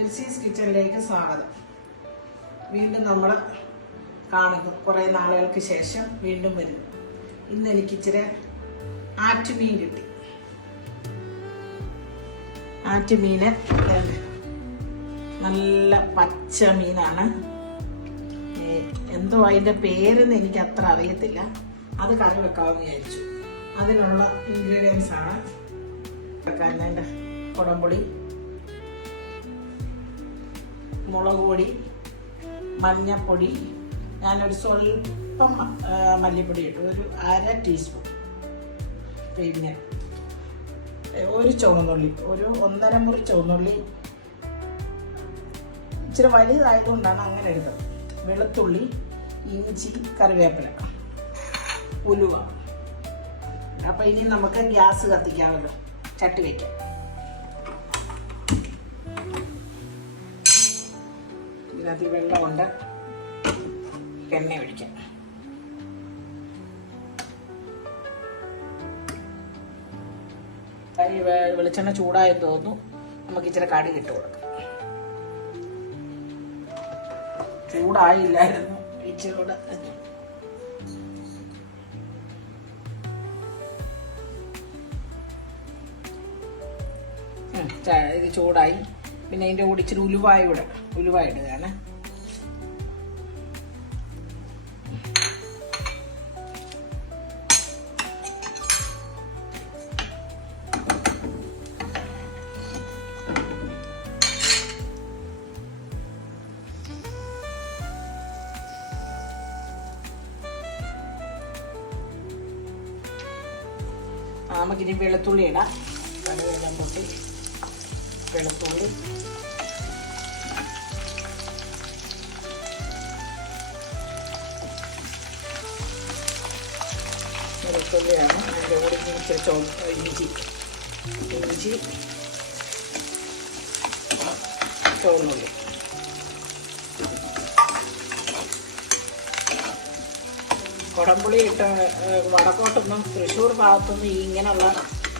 എൽസീസ് കിച്ചണിലേക്ക് സ്വാഗതം. വീണ്ടും നമ്മൾ കാണുന്നു, കുറേ നാളുകൾക്ക് ശേഷം വീണ്ടും വരുന്നു. ഇന്ന് എനിക്ക് ഇച്ചിരി ആറ്റുമീൻ കിട്ടി. ആറ്റുമീന് നല്ല പച്ച മീനാണ്. എന്തോ അതിൻ്റെ പേരെന്ന് എനിക്ക് അത്ര അറിയത്തില്ല. അത് കറി വെക്കാമെന്ന് വിചാരിച്ചു. അതിനുള്ള ഇൻഗ്രീഡിയൻസ് ആണ് വെക്കാൻ കുടംപുളി, മുളക് പൊടി, മഞ്ഞപ്പൊടി, ഞാനൊരു സ്വല്പം മല്ലിപ്പൊടി ഇട്ടു, ഒരു 1/2 ടീസ്പൂൺ. പിന്നെ ഒരു ചുവന്നുള്ളി, ഒരു 1.5 മുറി ചുവന്നുള്ളി, ഇച്ചിരി വലുതായതുകൊണ്ടാണ് അങ്ങനെ എടുത്തത്. വെളുത്തുള്ളി, ഇഞ്ചി, കറിവേപ്പില, ഉലുവ. അപ്പം ഇനി നമുക്ക് ഗ്യാസ് കത്തിക്കാമല്ലോ, ചട്ടി വയ്ക്കാം. ഇതിനകത്ത് വെള്ളമുണ്ട്, എണ്ണ ഒഴിക്കാം. വെളിച്ചെണ്ണ ചൂടായെന്ന് തോന്നുന്നു. നമുക്ക് ഇച്ചിരി കടുക് ഇട്ട് കൊടുക്കാം. ചൂടായില്ലായിരുന്നു, ഇച്ചിരൂടെ. ഇത് ചൂടായി. പിന്നെ അതിൻ്റെ കൂടെ ഇച്ചിരി ഉലുവ ഇടുകയാണ്. നമുക്കിനി വെളുത്തുള്ളി ഇടാം. കടുകെല്ലാം പൊട്ടി വെളുത്തുള്ളിയാണ്. അതിൻ്റെ കൂടെ ഇച്ചിരി ഇഞ്ചി, ചുവന്നുള്ളി. കുടംപുളി ഇട്ട് വടക്കോട്ടൊന്നും തൃശ്ശൂർ ഭാഗത്തൊന്നും ഇങ്ങനെയുള്ള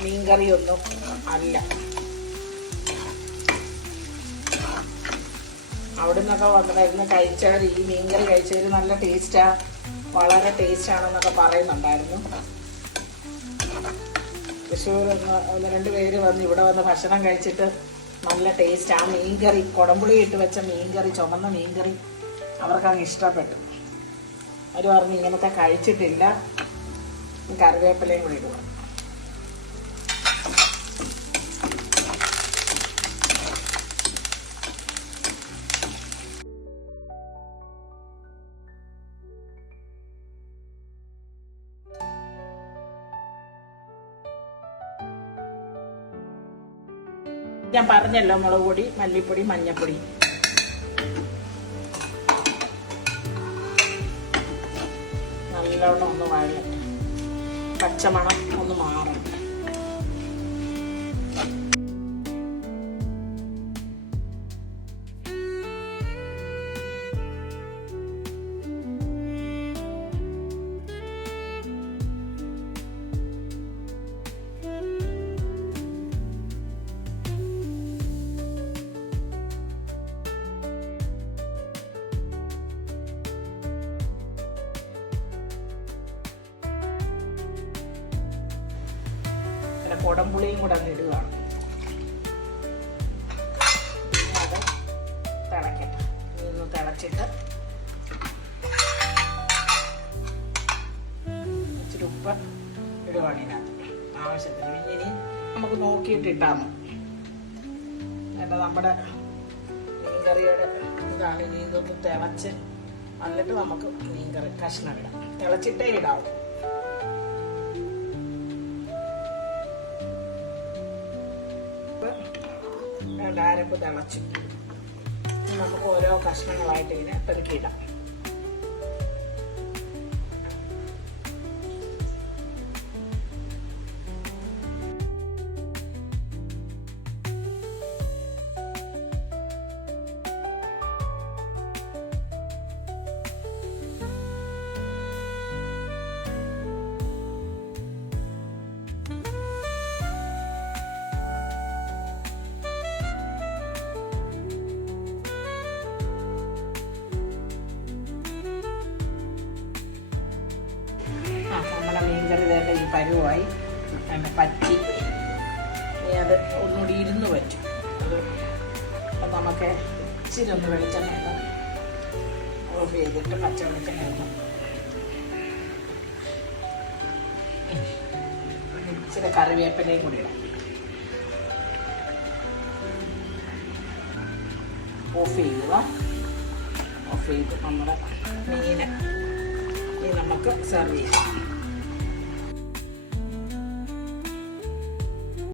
മീൻകറിയൊന്നും അല്ല. അവിടെ നിന്നൊക്കെ വന്നിട്ടായിരുന്നു കഴിച്ചവർ ഈ മീൻകറി കഴിച്ചവർ നല്ല ടേസ്റ്റാണ്, വളരെ ടേസ്റ്റാണെന്നൊക്കെ പറയുന്നുണ്ടായിരുന്നു. തൃശ്ശൂർ 1-2 പേര് വന്ന് ഇവിടെ വന്ന് ഭക്ഷണം കഴിച്ചിട്ട് നല്ല ടേസ്റ്റ്. ആ മീൻകറി, കുടംപുളി ഇട്ട് വെച്ച മീൻകറി, ചുമന്ന മീൻകറി അവർക്കങ്ങ് ഇഷ്ടപ്പെട്ടു. അവർ പറഞ്ഞ് ഇങ്ങനത്തെ കഴിച്ചിട്ടില്ല, കറിവേപ്പിലയും കൂടി ഇടുക. ഞാൻ പറഞ്ഞല്ലോ, മുളക് പൊടി, മല്ലിപ്പൊടി, മഞ്ഞപ്പൊടി. നല്ലോണം ഒന്ന് വഴലട്ടെ, പച്ചമണം ഒന്ന് മാറണം. കുടംപുളിയും കൂടെ അങ്ങ് ഇടുകയാണ്. അത് തിളക്കട്ടെ. ഇതൊന്ന് തിളച്ചിട്ട് ഇച്ചിരി ഉപ്പ് ഇടുകയാണ് ഇതിനകത്ത് ആവശ്യത്തിന്. പിന്നെ ഇനി നമുക്ക് നോക്കിയിട്ട് ഇട്ടാൽ മതി. നമ്മുടെ മീൻകറിയുടെ ഇതാണ്. ഇനി ഇതൊന്ന് തിളച്ച് വന്നിട്ട് നമുക്ക് മീൻകറി കഷ്ണം ഇടാം. തിളച്ചിട്ടേ ഇടാവും. അരപ്പ് തിളച്ചു. നമുക്ക് ഓരോ കഷ്ണങ്ങളായിട്ട് ഇങ്ങനെ പെറുക്കിയിടാം. പരുവായി അതിൻ്റെ പറ്റി ഇനി അത് ഒന്നുകൂടി ഇരുന്ന് പറ്റും. അത് അപ്പം നമുക്ക് ഇച്ചിരി ഒന്ന് വെളിച്ചെണ്ണ ഓഫ് ചെയ്തിട്ട് പച്ച വെളിച്ചെണ്ണ ഒന്ന് ഇച്ചിരി കറിവേപ്പിലയും കൂടി ഇടാം. ഓഫ് ചെയ്യുക. ഓഫ് ചെയ്ത് നമ്മുടെ മീൻ ഇനി നമുക്ക് സെർവ് ചെയ്യാം.